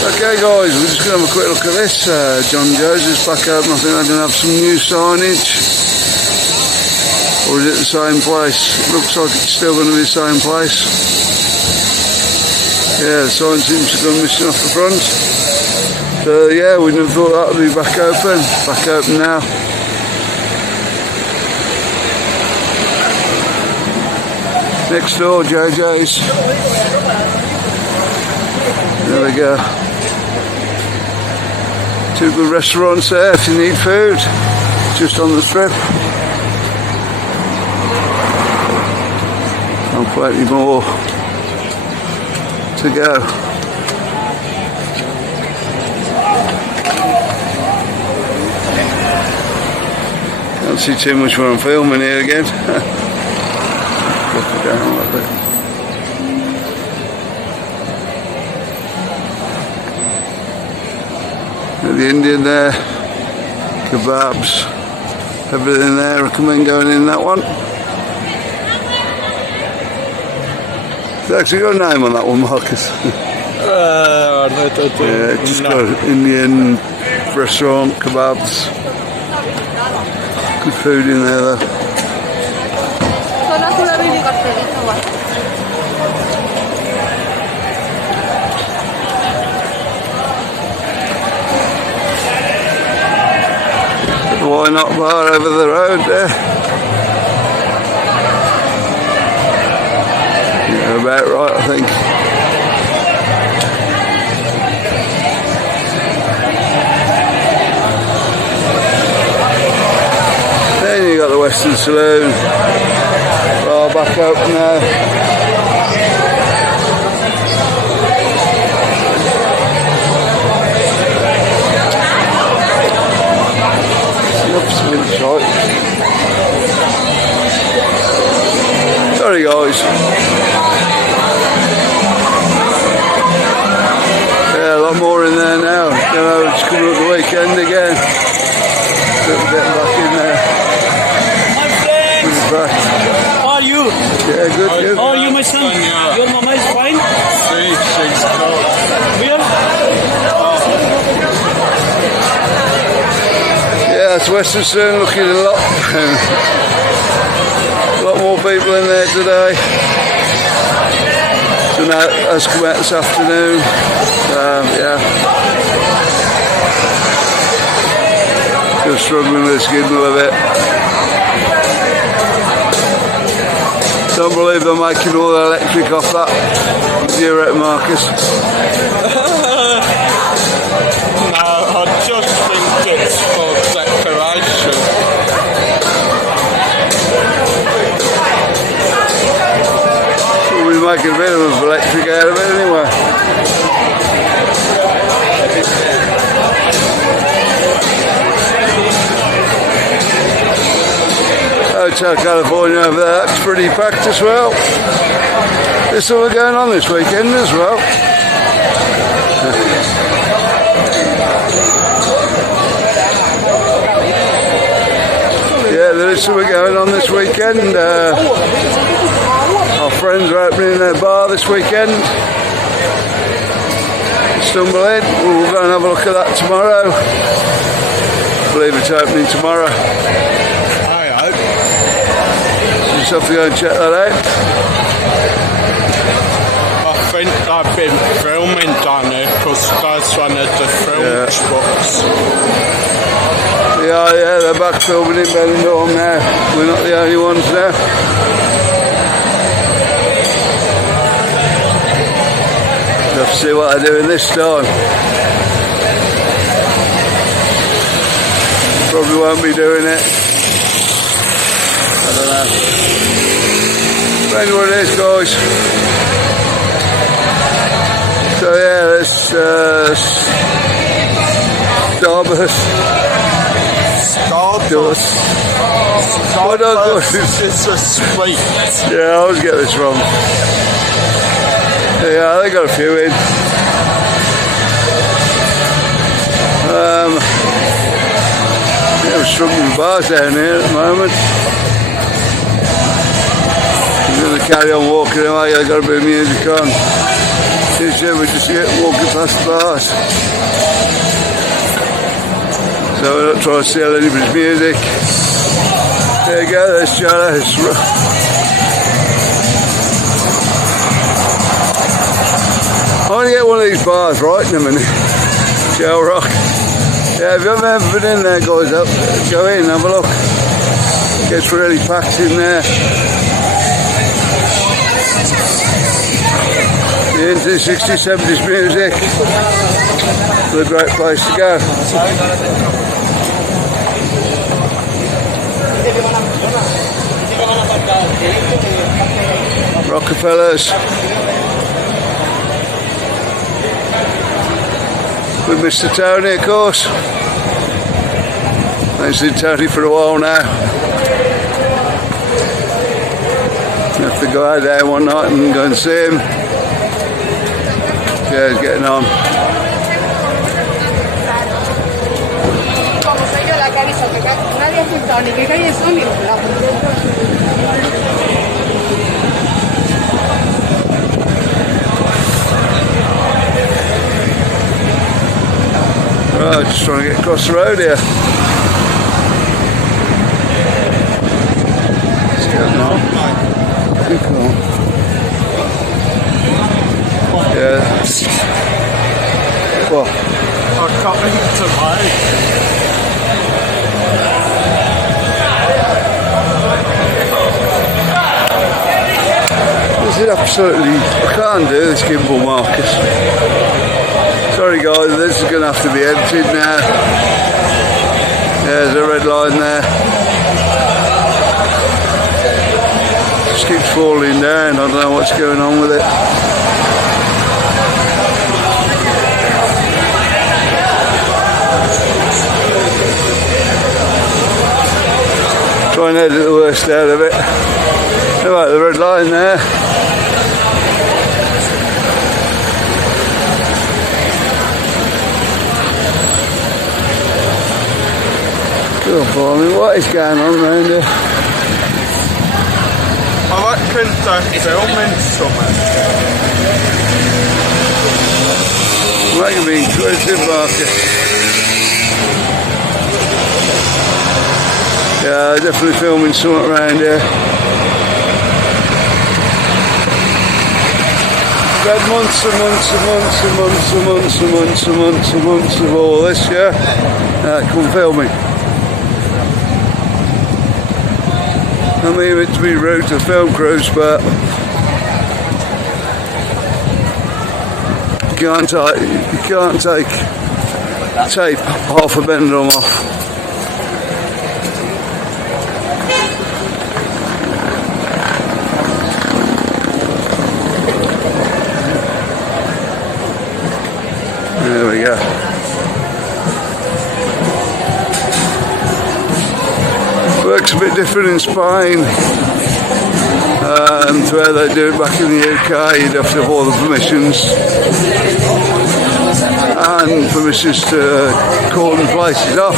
Okay guys, we're just going to have a quick look at this. John Joe's is back open. I think they're going to have some new signage. Or is it the same place? It looks like it's still going to be the same place. Yeah, the sign seems to have gone missing off the front. So yeah, we never thought that would be back open. Back open now. Next door, JJ's. There we go. Two good restaurants there if you need food. Just on the strip. And plenty more to go. Can't see too much when I'm filming here again. Look down a little bit. The Indian there, kebabs, everything there. I recommend going in that one. It's actually got a name on that one, Marcus. Yeah, just got Indian restaurant, kebabs. Good food in there though. Why not bar over the road there? You're about right, I think. Then you got the Western Saloon. Bar back open now. Sorry guys. Yeah, a lot more in there now. You know, it's coming up the weekend again. Getting back in there. My friends! Back. How are you? Yeah, good. Good. How are you, my son? Your mama is fine? She's cold. Where? Yeah, it's Western Saloon looking a lot more people in there today. So now has come out this afternoon. Yeah. Still struggling with the signal a bit. Don't believe they're making all the electric off that. You reckon, Marcus? No, I just think it's for decoration. We're making a bit of electric out of it anyway. Hotel California over there, that's pretty packed as well. There's something going on this weekend as well. Yeah, there is something going on this weekend. Our friends are opening their bar this weekend. Stumble in. We'll go and have a look at that tomorrow. I believe it's opening tomorrow. So you just have to go and check that out. I think I've been filming down here because that's one of the film spots. Yeah, they're back filming in Benidorm now. We're not the only ones now. Let's see what they're doing this time. Probably won't be doing it. I don't know. Depends what it is, guys. So yeah, this Stardust. It's a sweet. Yeah, I always get this wrong. Yeah, they got a few in. Yeah, I'm struggling with bars down here at the moment. I'm going to carry on walking away. I've got a bit of music on. Usually we're just walking past the bars. So we're not trying to sell anybody's music. There you go, there's Charles. I'm going to get one of these bars right in a minute. Joe Rock. Yeah, if you've ever been in there, guys, go in, have a look. It gets really packed in there. The into 60s, 70s music. It's a great place to go. Rockefellers. With Mr. Tony, of course. I've seen Tony for a while now. I have to go out there one night and go and see him. Yeah, he's getting on. Right, just trying to get across the road here. What's going on? Keep on. Yeah. What? I'm coming to mine. This is absolutely... I can't do this gimbal, Marcus. Sorry guys, this is going to have to be emptied now. There's a red line there. Just keeps falling down, I don't know what's going on with it. Try and edit the worst out of it. Look at the red line there. What is going on around here? I reckon they're filming something. That can be inclusive, Marcus. Yeah, definitely filming something around here. We've had months and months and months and months and months and months and months and months of all this, yeah? Come filming. I mean it to be rude to film crews, but you can't take tape half a Benidorm off. There we go. Works a bit different in Spain to where they do it back in the UK. You'd have to have all the permissions and permissions to cordon places off.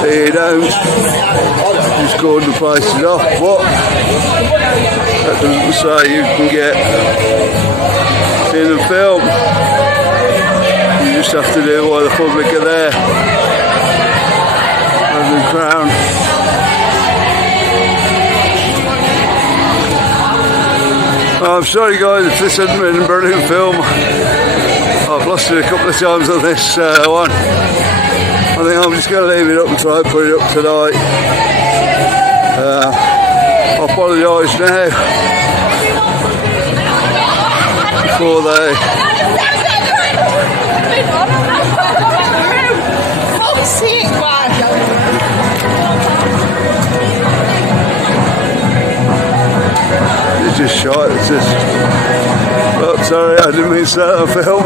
Here you don't, just cordon places off, but that doesn't say you can get in and film. You just have to do it while the public are there. Rather than Crown. I'm sorry guys if this hasn't been a brilliant film. I've lost it a couple of times on this one. I think I'm just going to leave it up and try and put it up tonight. I apologise now before they... It's just shot, it's just... Oh, sorry, I didn't mean to start a film.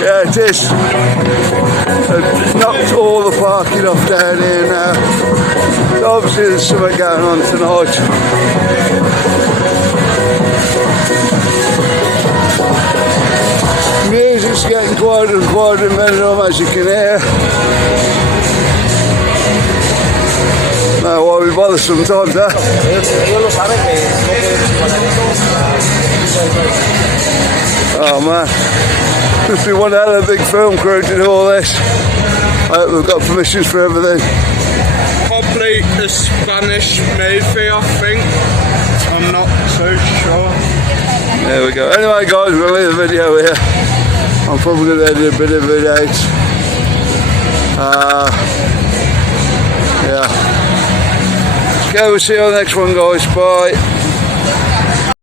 Yeah, it is. I've knocked all the parking off down here now. So obviously there's something going on tonight. Music's getting quieter and quieter in Benidorm, as you can hear. No, why we bother sometimes, huh? Oh man, must be one hell of a big film crew to do all this. I hope we've got permissions for everything. Probably a Spanish movie, I think. I'm not so sure. There we go. Anyway guys, we're going to leave the video here. I'm probably going to edit a bit of it out. Yeah. Okay, we'll see you on the next one guys. Bye.